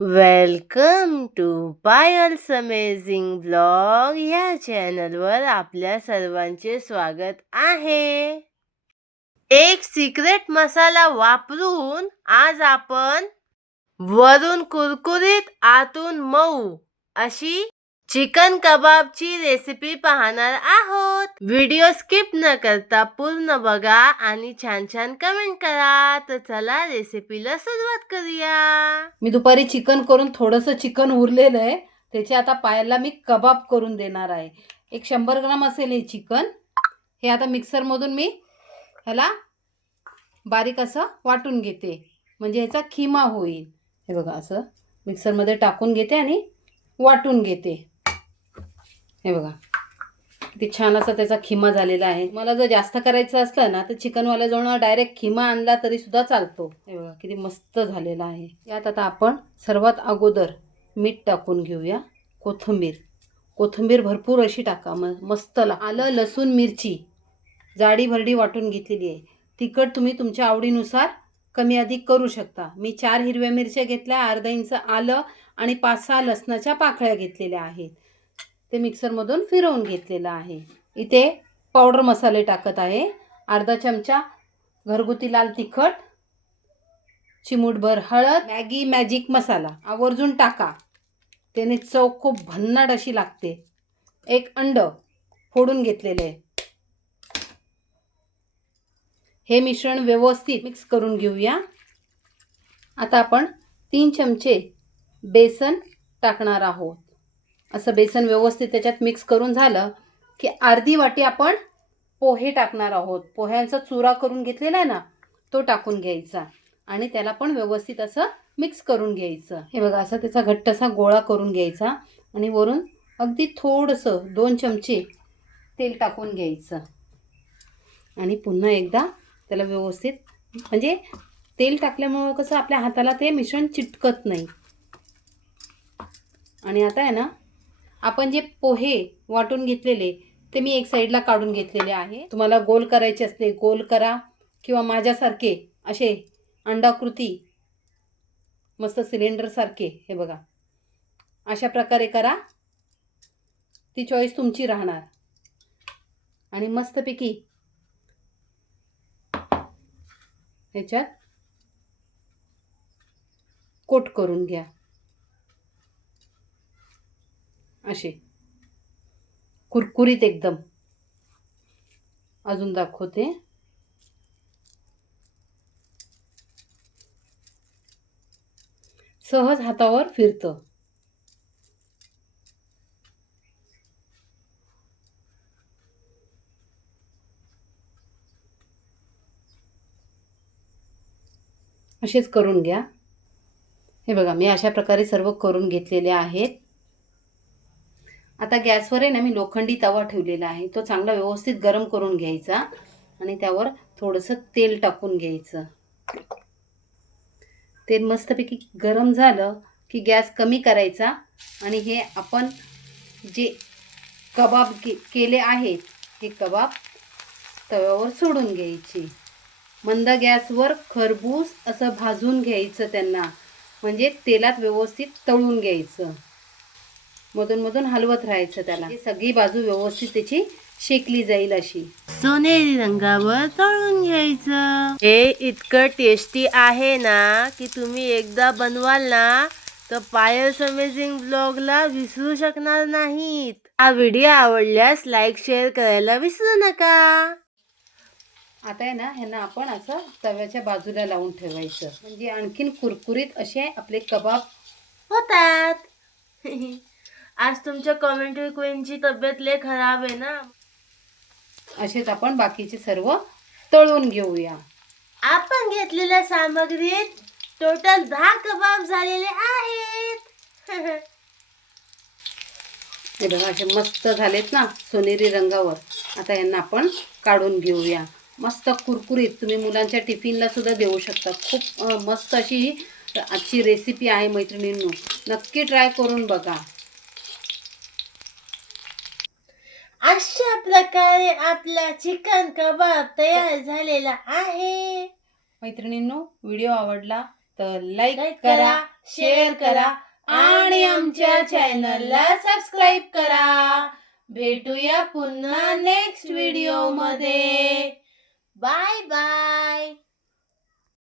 Welcome to Payal's amazing blog या चॅनलवर आपल्या सर्वांचे स्वागत आहे. एक सिक्रेट मसाला वापरून आज आपण वरून कुरकुरीत आतून मऊ अशी चिकन कबाबची रेसिपी पाहणार आहोत. व्हिडिओ स्किप न करता पूर्ण बघा आणि छान छान कमेंट करा. तर चला रेसिपीला सुरुवात करूया. मी दुपारी चिकन करून थोडंसं चिकन उरलेलं आहे. त्याचे आता पायाला मी कबाब करून देणार आहे. एक शंभर ग्राम असेल हे चिकन. हे आता मिक्सरमधून मी ह्याला बारीक असं वाटून घेते. म्हणजे ह्याचा खिमा होईल. हे बघा असं मिक्सरमध्ये टाकून घेते आणि वाटून घेते. हे बघा. किती छान असा त्याचा खिमा झालेला आहे. मला जर जास्त करायचं असलं ना तर चिकनवाल्याजवळ डायरेक्ट खिमा आणला तरी सुद्धा चालतो. हे बघा किती मस्त झालेला आहे. यात आता आपण सर्वात अगोदर मीठ टाकून घेऊया. कोथिंबीर. कोथिंबीर भरपूर अशी टाका. म मस्त ला आलं लसूण मिरची. जाडी भरडी वाटून घेतलेली आहे. तिखट तुम्ही तुमच्या आवडीनुसार कमी अधिक करू शकता. मी चार हिरव्या मिरच्या घेतल्या अर्धा इंच आलं आणि पाच सहा लसणाच्या पाकळ्या घेतलेल्या आहेत. ते मिक्सरमधून फिरवून घेतलेलं आहे. इथे पावडर मसाले टाकत आहे. अर्धा चमचा घरगुती लाल तिखट चिमूटभर हळद मॅगी मॅजिक मसाला. आवर्जून टाका. त्याने चव खूप भन्नाट अशी लागते. एक अंड फोडून घेतलेले. आहे हे मिश्रण व्यवस्थित मिक्स करून घेऊया. आता आपण तीन चमचे बेसन टाकणार आहोत. असं बेसन व्यवस्थित त्याच्यात मिक्स करून झालं की अर्धी वाटी आपण पोहे टाकणार आहोत. पोह्यांचा चुरा करून घेतलेला आहे ना तो टाकून घ्यायचा आणि त्याला पण व्यवस्थित असं मिक्स करून घ्यायचं. हे बघा असं त्याचा घट्ट असा गोळा करून घ्यायचा आणि वरून अगदी थोडंसं दोन चमचे तेल टाकून घ्यायचं. आणि पुन्हा एकदा त्याला व्यवस्थित म्हणजे तेल टाकल्यामुळं कसं आपल्या हाताला ते मिश्रण चिटकत नाही. आणि आता आहे ना आपण जे पोहे वाटून घेतलेले ते मी एक साईडला काढून घेतलेले आहे. तुम्हाला गोल करायचे असले गोल करा. किंवा माझ्यासारखे असे अंडाकृती मस्त सिलेंडरसारखे हे बघा. अशा प्रकारे करा. ती चॉईस तुमची राहणार. आणि मस्तपैकी ह्याच्यात कोट करून घ्या. असे कुरकुरीत एकदम. अजून दाखवते. सहज हातावर फिरतं. असेच करून घ्या. हे बघा मी अशा प्रकारे सर्व करून घेतलेले आहेत. आता गॅसवर आहे ना मी लोखंडी तवा ठेवलेला आहे. तो चांगला व्यवस्थित गरम करून घ्यायचा आणि त्यावर थोडंसं तेल टाकून घ्यायचं. तेल मस्तपैकी गरम झालं की गॅस कमी करायचा आणि हे आपण जे कबाब के केले आहेत हे कबाब तव्यावर सोडून घ्यायचे. मंद गॅसवर खरबूस असं भाजून घ्यायचं त्यांना. म्हणजे तेलात व्यवस्थित तळून घ्यायचं. मधून मधून हलवत राहायचं त्याला. ही सगळी बाजू व्यवस्थित त्याची शेकली जाईल अशी. सोनेरी रंगावर तळून घ्यायचं. हे इतकं टेस्टी आहे ना की तुम्ही एकदा बनवाल ना तर पायल्स अमेझिंग ब्लॉगला विसरू शकणार नाहीत. हा व्हिडिओ आवडल्यास लाईक शेअर करायला विसरू नका. आता आहे ना ह्यांना आपण असं तव्याच्या बाजूला लावून ठेवायचं. म्हणजे आणखीन कुरकुरीत असे आपले कबाब होतात. आज तुमच्या कॉमेंट्री क्वीनची तब्येत लय खराब आहे ना. असेच आपण बाकीचे सर्व तळून घेऊया. आपण घेतलेल्या सामग्रीत टोटल दहा कबाब झालेले आहेत. हे बघा असे मस्त झालेत ना सोनेरी रंगावर. आता यांना आपण काढून घेऊया. मस्त कुरकुरीत तुम्ही मुलांच्या टिफिनला सुद्धा देऊ शकता. खूप अं, मस्त अशी आजची रेसिपी आहे मैत्रिणींनो. नक्की ट्राय करून बघा. अशा प्रकारे आपला चिकन कबाब तयार झालेला आहे. मैत्रिणींनो व्हिडिओ आवडला तर लाईक करा, शेअर करा आणि आमच्या चॅनलला सबस्क्राईब करा. भेटूया पुन्हा नेक्स्ट व्हिडिओमध्ये. Bye bye